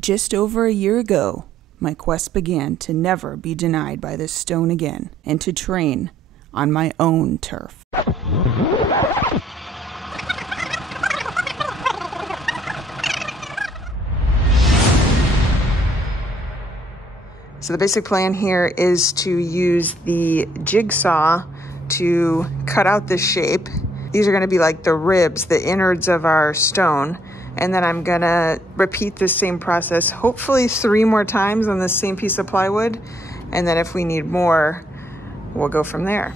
Just over a year ago, my quest began to never be denied by this stone again, and to train on my own turf. So the basic plan here is to use the jigsaw to cut out this shape. These are going to be like the ribs, the innards of our stone. And then I'm going to repeat the same process, hopefully 3 more times on the same piece of plywood. And then if we need more, we'll go from there.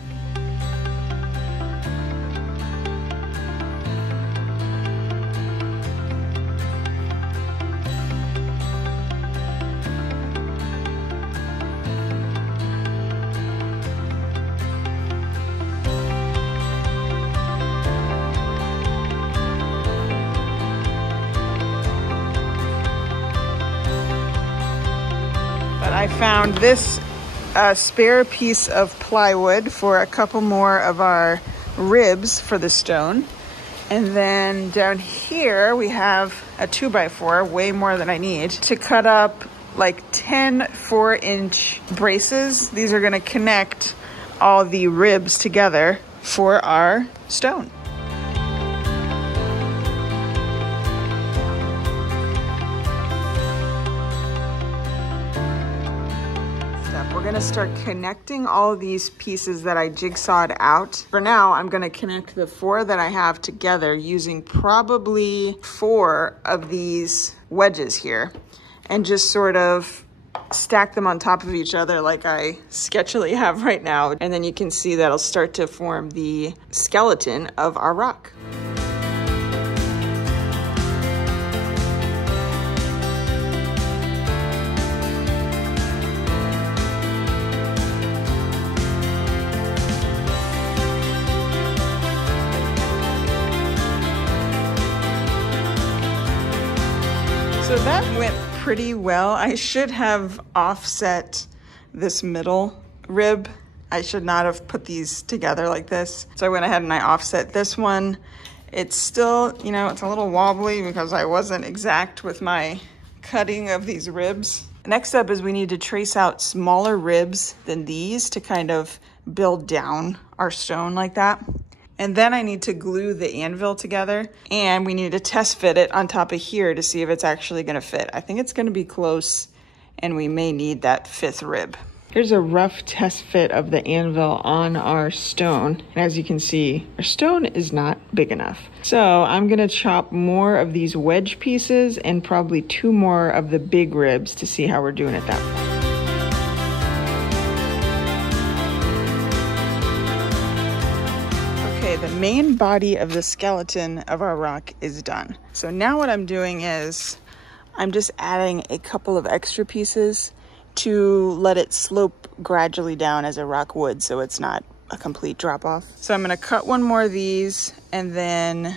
I found this spare piece of plywood for a couple more of our ribs for the stone. And then down here we have a 2x4, way more than I need, to cut up like 10 4-inch braces. These are gonna connect all the ribs together for our stone. We're gonna start connecting all of these pieces that I jigsawed out. For now, I'm gonna connect the 4 that I have together using probably 4 of these wedges here and just sort of stack them on top of each other like I sketchily have right now. And then you can see that'll start to form the skeleton of our rock. So that went pretty well. I should have offset this middle rib. I should not have put these together like this. So I went ahead and I offset this one. It's still, you know, it's a little wobbly because I wasn't exact with my cutting of these ribs. Next up is we need to trace out smaller ribs than these to kind of build down our stone like that. And then I need to glue the anvil together, and we need to test fit it on top of here to see if it's actually gonna fit. I think it's gonna be close, and we may need that 5th rib. Here's a rough test fit of the anvil on our stone. And as you can see, our stone is not big enough. So I'm gonna chop more of these wedge pieces and probably 2 more of the big ribs to see how we're doing at that point. The main body of the skeleton of our rock is done. So now what I'm doing is I'm just adding a couple of extra pieces to let it slope gradually down as a rock would so it's not a complete drop off. So I'm gonna cut 1 more of these and then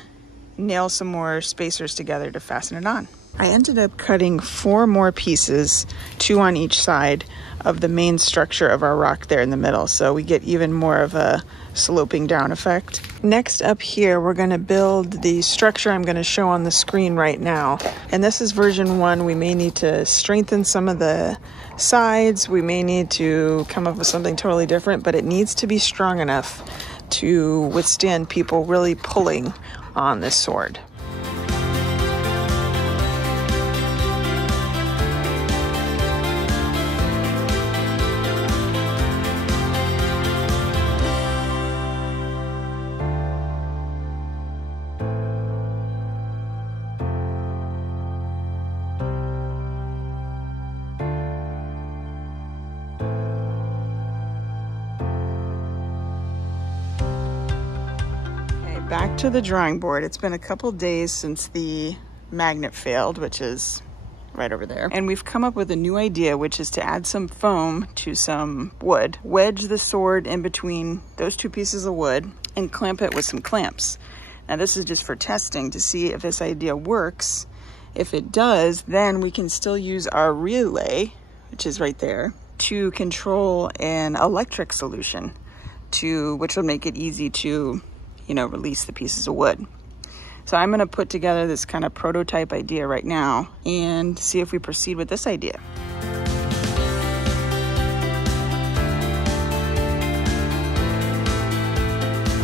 nail some more spacers together to fasten it on. I ended up cutting 4 more pieces, 2 on each side of the main structure of our rock there in the middle, so we get even more of a sloping down effect. Next up here, we're gonna build the structure I'm gonna show on the screen right now. And this is version 1. We may need to strengthen some of the sides. We may need to come up with something totally different, but it needs to be strong enough to withstand people really pulling on this sword. Back to the drawing board. It's been a couple days since the magnet failed, which is right over there. And we've come up with a new idea, which is to add some foam to some wood, wedge the sword in between those 2 pieces of wood, and clamp it with some clamps. Now this is just for testing to see if this idea works. If it does, then we can still use our relay, which is right there, to control an electric solution, which will make it easy to, you know, release the pieces of wood. So I'm gonna put together this kind of prototype idea right now and see if we proceed with this idea.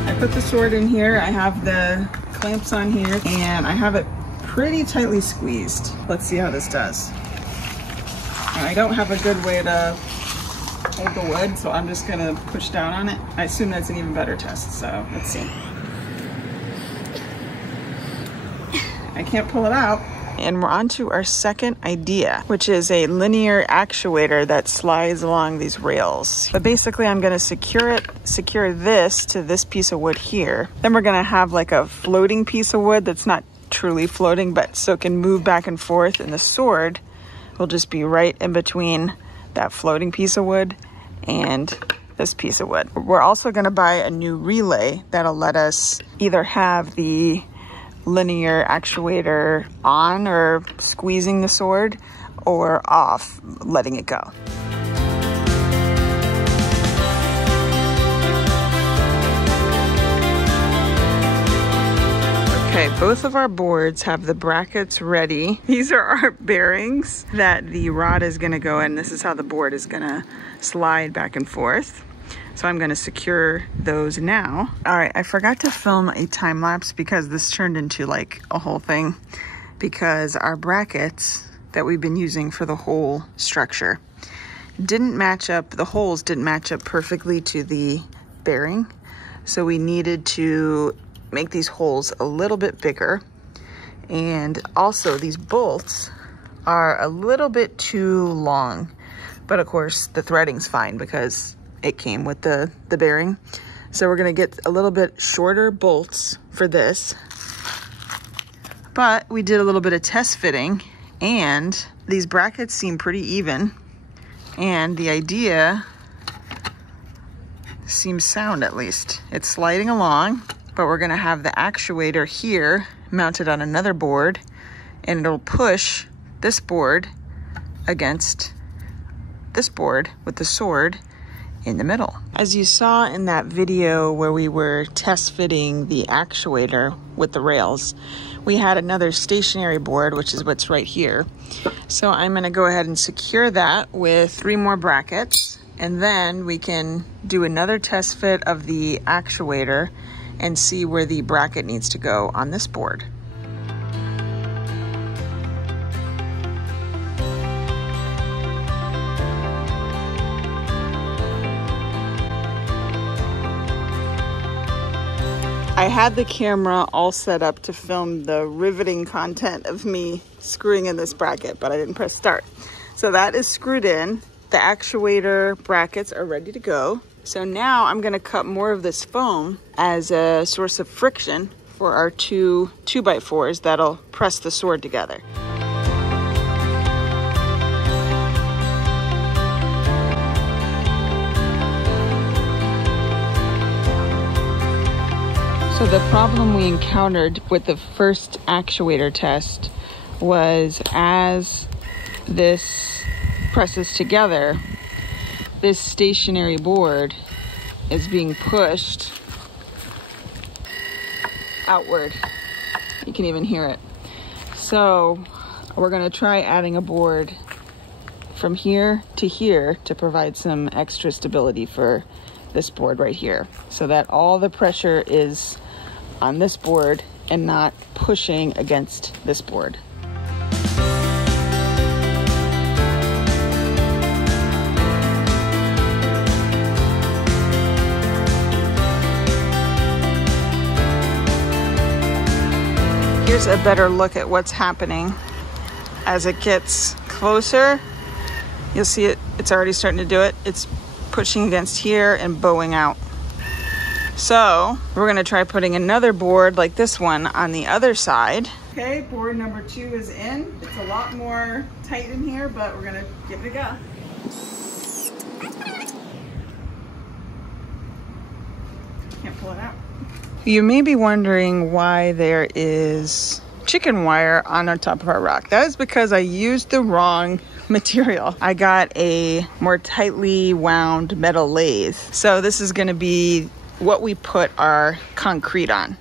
I put the sword in here. I have the clamps on here and I have it pretty tightly squeezed. Let's see how this does. And I don't have a good way to hold the wood, so I'm just gonna push down on it. I assume that's an even better test, so let's see. I can't pull it out. And we're on to our second idea, which is a linear actuator that slides along these rails. But basically I'm gonna secure this to this piece of wood here. Then we're gonna have like a floating piece of wood that's not truly floating, but so it can move back and forth, and the sword will just be right in between that floating piece of wood and this piece of wood. We're also gonna buy a new relay that'll let us either have the linear actuator on or squeezing the sword, or off, letting it go. Okay, both of our boards have the brackets ready. These are our bearings that the rod is gonna go in. This is how the board is gonna slide back and forth. So I'm gonna secure those now. All right, I forgot to film a time lapse because this turned into like a whole thing, because our brackets that we've been using for the whole structure didn't match up, the holes didn't match up perfectly to the bearing. So we needed to make these holes a little bit bigger. And also these bolts are a little bit too long, but of course the threading's fine because it came with the bearing. So we're gonna get a little bit shorter bolts for this. But we did a little bit of test fitting and these brackets seem pretty even. And the idea seems sound, at least. It's sliding along, but we're gonna have the actuator here mounted on another board, and it'll push this board against this board with the sword in the middle. As you saw in that video where we were test fitting the actuator with the rails, we had another stationary board, which is what's right here. So I'm gonna go ahead and secure that with 3 more brackets, and then we can do another test fit of the actuator and see where the bracket needs to go on this board. I had the camera all set up to film the riveting content of me screwing in this bracket, but I didn't press start. So that is screwed in. The actuator brackets are ready to go. So now I'm gonna cut more of this foam as a source of friction for our 2 2x4s that'll press the sword together. So the problem we encountered with the first actuator test was as this presses together, this stationary board is being pushed outward. You can even hear it. So we're gonna try adding a board from here to provide some extra stability for this board right here, so that all the pressure is on this board and not pushing against this board. Here's a better look at what's happening. As it gets closer, you'll see it's already starting to do it. It's pushing against here and bowing out. So we're gonna try putting another board like this one on the other side. Okay, board number 2 is in. It's a lot more tight in here, but we're gonna give it a go. Can't pull it out. You may be wondering why there is chicken wire on the top of our rock. That is because I used the wrong material. I got a more tightly wound metal lathe. So this is gonna be what we put our concrete on.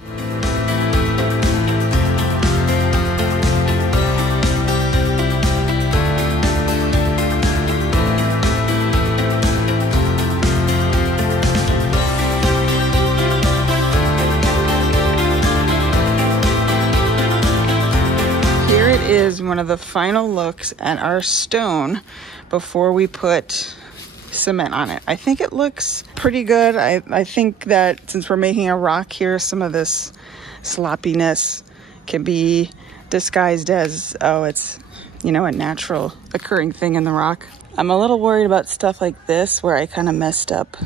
is one of the final looks at our stone before we put cement on it. I think it looks pretty good. I think that since we're making a rock here, some of this sloppiness can be disguised as, oh, it's, you know, a natural occurring thing in the rock. I'm a little worried about stuff like this where I kind of messed up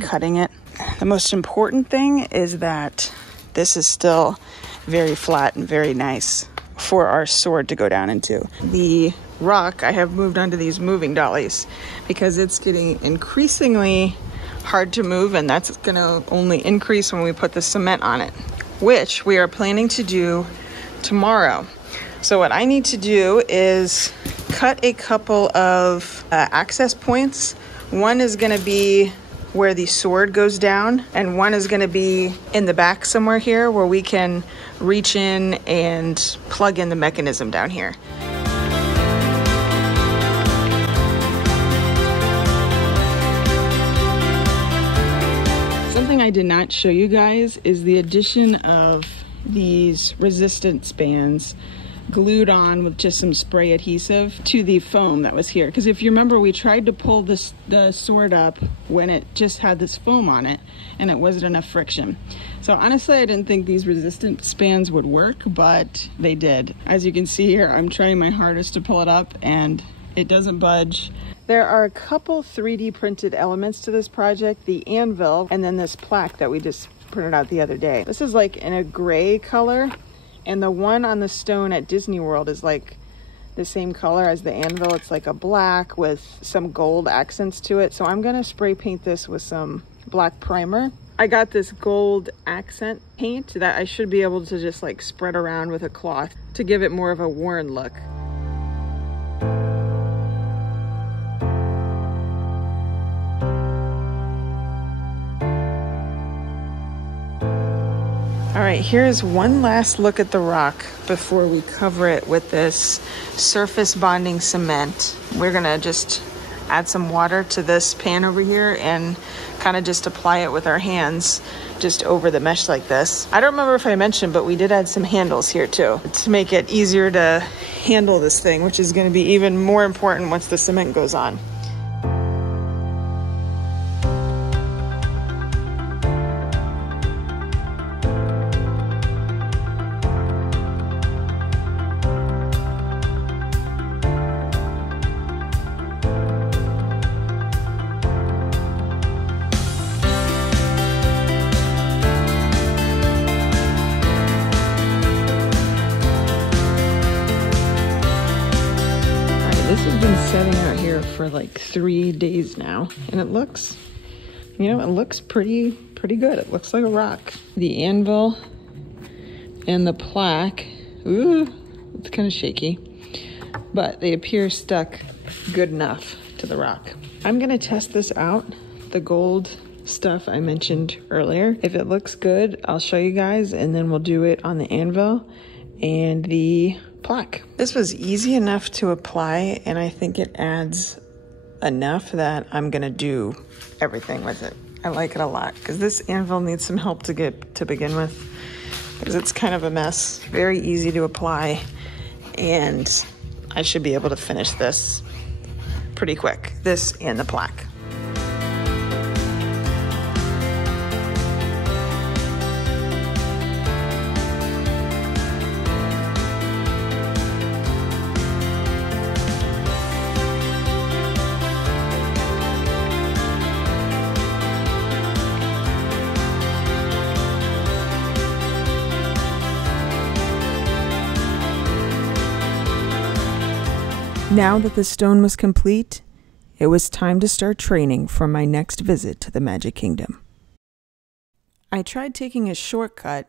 cutting it. The most important thing is that this is still very flat and very nice for our sword to go down into. The rock, I have moved onto these moving dollies because it's getting increasingly hard to move, and that's gonna only increase when we put the cement on it, which we are planning to do tomorrow. So what I need to do is cut a couple of access points. One is gonna be where the sword goes down, and one is going to be in the back somewhere here where we can reach in and plug in the mechanism down here. Something I did not show you guys is the addition of these resistance bands glued on with just some spray adhesive to the foam that was here. Because if you remember, we tried to pull the sword up when it just had this foam on it and it wasn't enough friction. So honestly, I didn't think these resistance bands would work, but they did. As you can see here, I'm trying my hardest to pull it up and it doesn't budge. There are a couple 3D printed elements to this project, the anvil and then this plaque that we just printed out the other day. This is like in a gray color. And the one on the stone at Disney World is like the same color as the anvil. It's like a black with some gold accents to it. So I'm gonna spray paint this with some black primer. I got this gold accent paint that I should be able to just like spread around with a cloth to give it more of a worn look. All right, here's one last look at the rock before we cover it with this surface bonding cement. We're gonna just add some water to this pan over here and kind of just apply it with our hands just over the mesh like this. I don't remember if I mentioned, but we did add some handles here too to make it easier to handle this thing, which is gonna be even more important once the cement goes on. This has been setting out here for like 3 days now, and it looks, you know, it looks pretty good. It looks like a rock. The anvil and the plaque, ooh, it's kind of shaky, but they appear stuck good enough to the rock. I'm gonna test this out, the gold stuff I mentioned earlier. If it looks good, I'll show you guys, and then we'll do it on the anvil and the plaque. This was easy enough to apply, and I think it adds enough that I'm gonna do everything with it. I like it a lot because this anvil needs some help to begin with because it's kind of a mess. Very easy to apply, and I should be able to finish this pretty quick, this and the plaque. Now that the stone was complete, it was time to start training for my next visit to the Magic Kingdom. I tried taking a shortcut,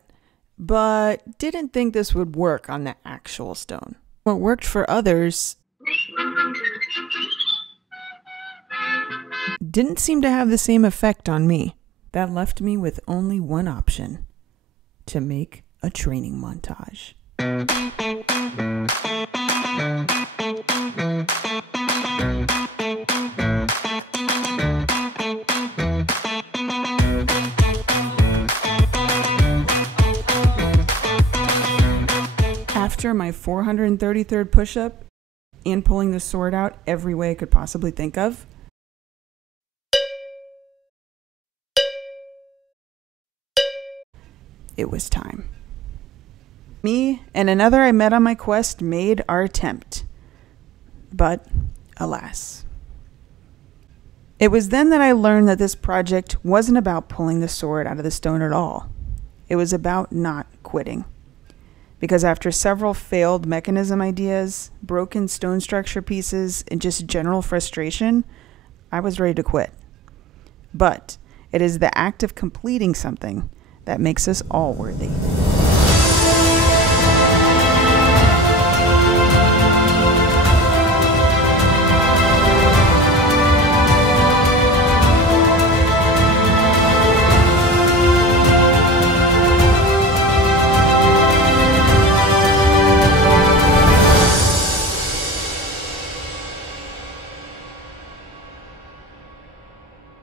but didn't think this would work on the actual stone. What worked for others didn't seem to have the same effect on me. That left me with only one option: to make a training montage. After my 433rd push-up and pulling the sword out every way I could possibly think of. It was time. Me and another I met on my quest made our attempt. But, alas. It was then that I learned that this project wasn't about pulling the sword out of the stone at all. It was about not quitting. Because after several failed mechanism ideas, broken stone structure pieces, and just general frustration, I was ready to quit. But it is the act of completing something that makes us all worthy.